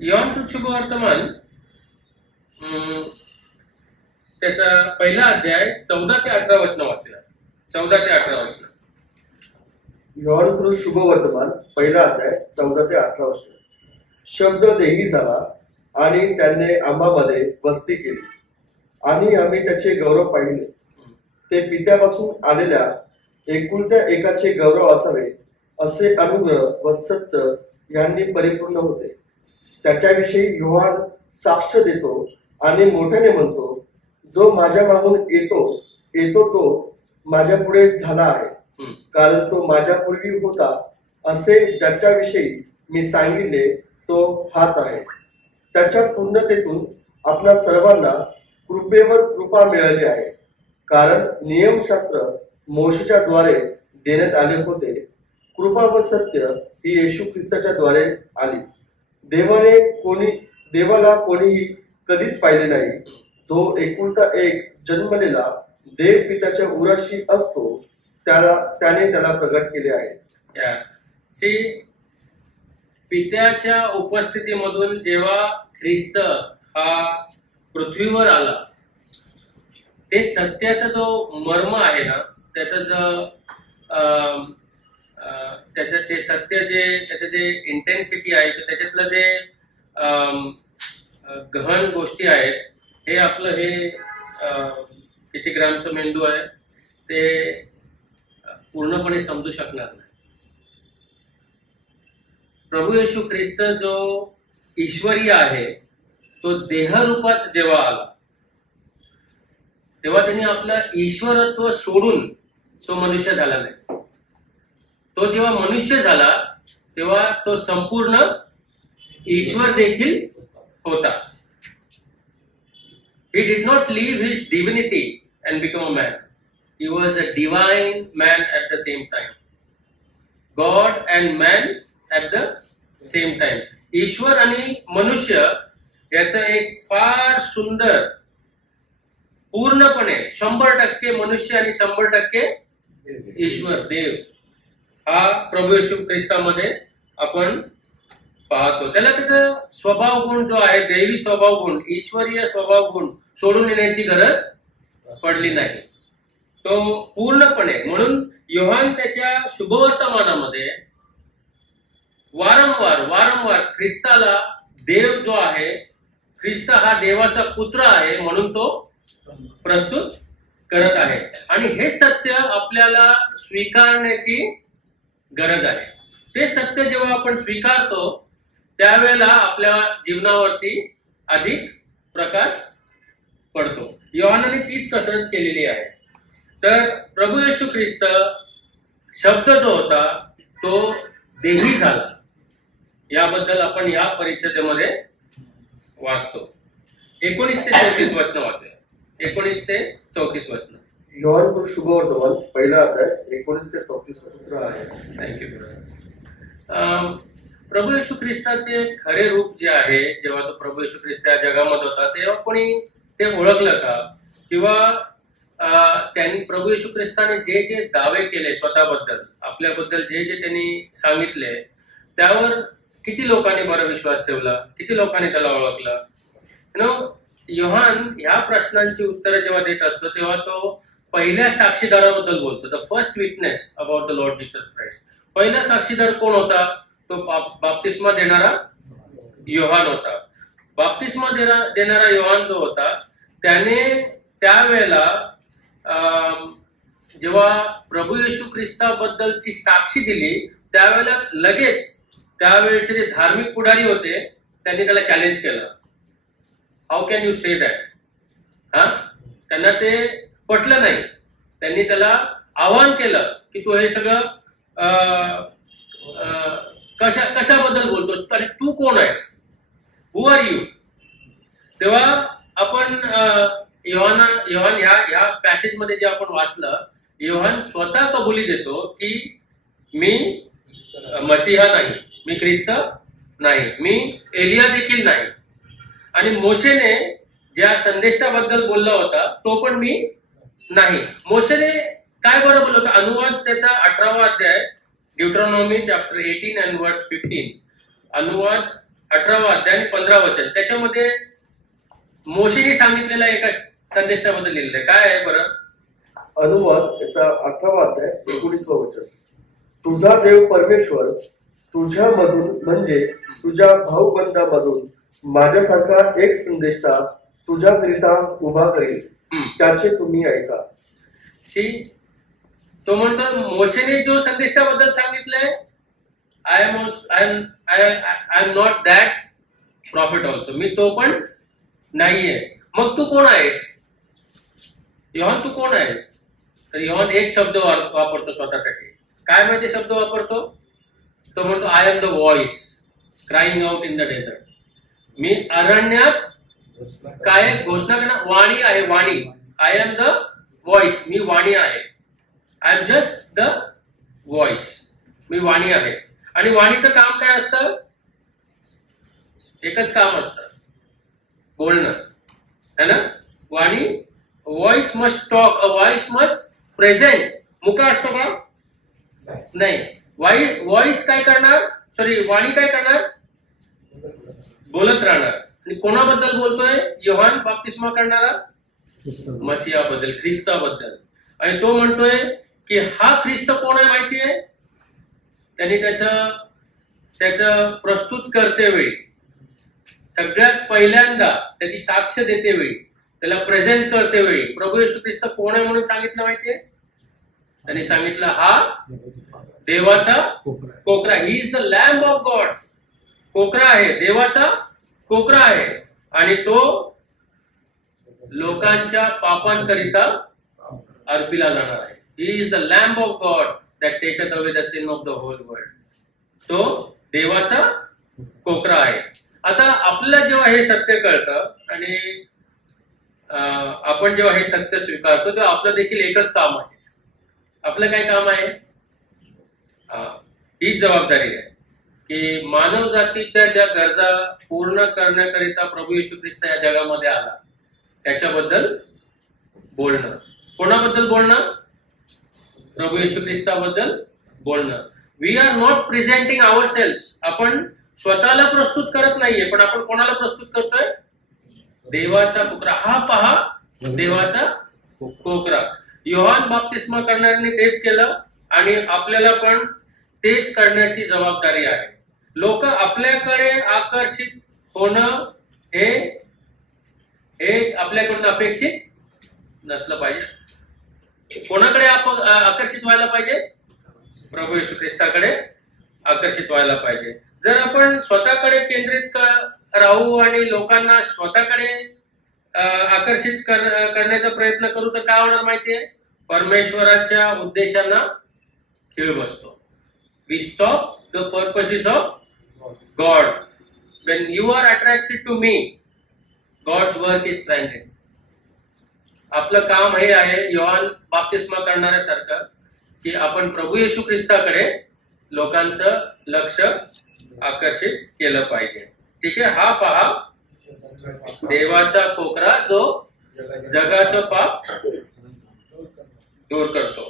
योहान शुभवर्तमान त्याचा पहिला अध्याय 14 ते 18 वचन वाचला. 14 ते 18 वचन. योहान शुभवर्तमान पहिला अध्याय 14 ते 18 वचन. शब्द देही झाला आणि त्याने आम्हामध्ये वस्ती केली आणि आम्ही त्याचे गौरव पाहिले. ते पित्यापासून आलेल्या एकुलत्या एकाचे गौरव असावे असे अनुग्रह व सत्य यांनी परिपूर्ण होते. त्याच्याविषयी योहान साक्ष देतो आणि मोठ्याने म्हणतो, जो माझ्या मागून येतो तो माझ्या पुढे झाला आहे, कारण तो माझ्या पूर्वी होता. असे ज्याच्याविषयी मी सांगितले तो हाच आहे. त्याच्या पूर्णतेतून आपल्या सर्वांना कृपेवर कृपा मिळाली आहे. कारण नियमशास्त्र मोशेच्या द्वारे देण्यात आले होते, कृपा व सत्य ही येशू ख्रिस्ताच्या द्वारे आली. देवाला कोणीही कधीच पाहिले नाही. जो एकुलता एक जन्मलेला देव पित्याच्या उराशी असतो त्याने त्याला प्रगट केले आहे. पित्याच्या उपस्थितीमधून जेव्हा ख्रिस्त हा पृथ्वीवर आला, ते सत्याचा जो मर्म आहे ना, त्याचं जो त्याचं ते सत्य त्याचं जे इंटेन्सिटी आहे, त्याच्यातलं जे गहन गोष्टी आहेत, हे आपलं हे किती ग्रामचं मेंदू आहे ते पूर्णपणे समजू शकणार नाही. प्रभू येशू ख्रिस्त जो ईश्वरीय आहे, तो देहरूपात जेव्हा आला तेव्हा त्यांनी आपलं ईश्वरत्व सोडून तो मनुष्य झाला नाही. तो जेव्हा मनुष्य झाला तेव्हा तो संपूर्ण ईश्वर देखील होता. He did not leave his divinity and become a man. He was a divine man at the same time. God and man at the same time. ईश्वर आणि मनुष्य याचं एक फार सुंदर, पूर्णपणे 100% मनुष्य आणि 100% ईश्वर देव हा प्रभू येशू ख्रिस्तामध्ये आपण पाहतो. त्याला त्याचा स्वभाव गुण जो आहे, दैवी स्वभाव गुण, ईश्वरीय स्वभाव गुण सोडून येण्याची गरज पडली नाही. तो पूर्णपणे, म्हणून योहान त्याच्या शुभवर्तमानामध्ये वारंवार ख्रिस्ताला देव जो आहे, ख्रिस्त हा देवाचा पुत्र आहे म्हणून तो प्रस्तुत करत आहे. आणि हे सत्य आपल्याला स्वीकारण्याची गरज आहे. ते सत्य जेव्हा आपण स्वीकारतो त्यावेळेला आपल्या जीवनावरती अधिक प्रकाश पडतो. योहानाने तीच कसरत केलेली आहे. तर प्रभू येशू ख्रिस्त शब्द जो होता तो देही झाला, याबद्दल आपण या परिच्छेदामध्ये वाचतो. 19 ते 34 वचन वाचूया. 19 ते 34 वचन. योहान शुभवर्तमान पहिला अध्याय 19 ते 34 वचन आहे. थँक्यू. प्रभू येशू ख्रिस्ताचे खरे रूप जे आहे, जेव्हा तो प्रभू येशू ख्रिस्त या जगामध्ये होता तेव्हा कोणी ते ओळखलं का? किंवा त्यांनी प्रभू येशू ख्रिस्ताने जे जे दावे केले स्वतःबद्दल, आपल्याबद्दल जे जे त्यांनी सांगितले, त्यावर किती लोकांनी बरा विश्वास ठेवला, किती लोकांनी त्याला ओळखलं? योहान ह्या प्रश्नांची उत्तरं जेव्हा देत असतो तेव्हा तो पहिल्या साक्षीदाराबद्दल बोलतो. The first witness about the Lord Jesus Christ. पहिला साक्षीदार कोण होता? तो बाप्तिस्मा देणारा योहान होता. बाप्तिस्मा देणारा योहान जो होता त्याने त्यावेळेला जेव्हा प्रभू येशू ख्रिस्ताबद्दलची साक्षी दिली त्यावेळेला लगेच त्यावेळेचे जे धार्मिक पुढारी होते त्यांनी त्याला चॅलेंज केलं. How can you say that? त्यांना ते पटलं नाही. त्यांनी त्याला आवाहन केलं की तू हे सगळं कशाबद्दल बोलतोस आणि तू कोण आहेस? हु आर यू? तेव्हा आपण योहान ह्या पॅसेज मध्ये जे आपण वाचलं, योहान स्वतः कबुली देतो की मी मसीहा नाही, मी ख्रिस्त नाही, मी एलिया देखील नाही. आणि मोशेने ज्या संदेशाबद्दल बोलला होता तो पण मी नाही. मोशेने काय बरं बोललं होतं? अनुवाद त्याचा 18वा अध्याय, ड्यूटरॉनॉमी चॅप्टर 18 and verse 15. अनुवाद 18वा अध्याय आणि 15 वचन, त्याच्यामध्ये मोशेने सांगितलेला एका संदेशाबद्दल लिहिलेलं आहे. काय आहे बरं? अनुवाद याचा 18वा अध्याय 19वा वचन. तुझा देव परमेश्वर तुझ्यामधून म्हणजे तुझ्या भाऊबंधामधून माझ्यासारखा एक संदेष्टा तुझ्याकरिता उभा करील, त्याचे तुम्ही ऐका. तो म्हणतो मोशेने जो संदेशाबद्दल सांगितलंय, I am not that prophet also, मी तो पण नाहीये. मग तू कोण आहेस योहान? तू कोण आहेस? तर योहान एक शब्द वापरतो स्वतःसाठी. काय म्हणजे शब्द वापरतो? तो म्हणतो I am the voice crying out in the desert. मी अरण्यात काय घोषणा करणार? वाणी आहे, वाणी. आय एम द व्हॉइस, मी वाणी आहे. I am just the voice, मी वाणी आहे. आणि वाणीचं काम काय असतं? एकच काम असतं, बोलणं, है ना? वाणी, voice must talk, a voice must present. मुका असतो का? नाही. व्हॉइस काय करणार? वाणी काय करणार? बोलत राहणार. आणि कोणाबद्दल बोलतोय? योहान बाप्तिस्मा करणारा मसीहाबद्दल, ख्रिस्ताबद्दल. आणि तो म्हणतोय की हा ख्रिस्त कोण आहे माहितीये? त्यांनी त्याचं प्रस्तुत करते वेळी, सगळ्यात पहिल्यांदा त्याची साक्ष देते वेळी, त्याला प्रेझेंट करते वेळी प्रभू येशू ख्रिस्त कोण आहे म्हणून सांगितलं माहितीये? त्यांनी सांगितलं हा देवाचा कोकरा. ही is the lamb of God. कोकरा आहे, देवाचा कोकरा आहे. आणि तो लोकांच्या पापांकरिता अर्पिला जाणार आहे. He is the lamb of God that taketh away the sin of the whole world. तो देवाचा कोकरा आहे. आता आपल्याला जेव्हा हे सत्य कळतं आणि आपण जेव्हा हे सत्य स्वीकारतो, तेव्हा आपलं देखील एकच काम आहे. आपलं काय काम आहे? हीच जबाबदारी आहे की मानव जातीच्या ज्या गरजा पूर्ण करण्याकरिता प्रभू येशू ख्रिस्त या जगामध्ये आला, त्याच्याबद्दल बोलणं. कोणाबद्दल बोलणं? प्रभू येशू ख्रिस्ताबद्दल बोलणं. We are not presenting our self. आपण स्वतःला प्रस्तुत करत नाहीये, पण आपण कोणाला प्रस्तुत करतोय? देवाचा कोकरा. हा पहा, देवाचा कोकरा. योहान बाप्तिस्मा करणाऱ्यांनी तेच केलं आणि आपल्याला पण तेच करण्याची जबाबदारी आहे. लोक आपल्याकडे आकर्षित होणं हे आपल्याकडून अपेक्षित नसलं पाहिजे. कोणाकडे आकर्षित व्हायला पाहिजे? प्रभू येशू ख्रिस्ताकडे आकर्षित व्हायला पाहिजे. जर आपण स्वतःकडे केंद्रित राहू आणि लोकांना स्वतःकडे आकर्षित करण्याचा प्रयत्न करू तर काय होणार माहितीये? परमेश्वराच्या उद्देशांना खीळ बसतो. We stop the purposes of God. When you are attracted to me, God's work is stranded. आपलं काम हे आहे योहान बाप्तिस्मा करणाऱ्यासारखं की आपण प्रभू येशू ख्रिस्ताकडे लोकांचं लक्ष आकर्षित केलं पाहिजे. ठीक आहे. हा पहा देवाचा कोकरा जो जगाचं पाप दूर करतो.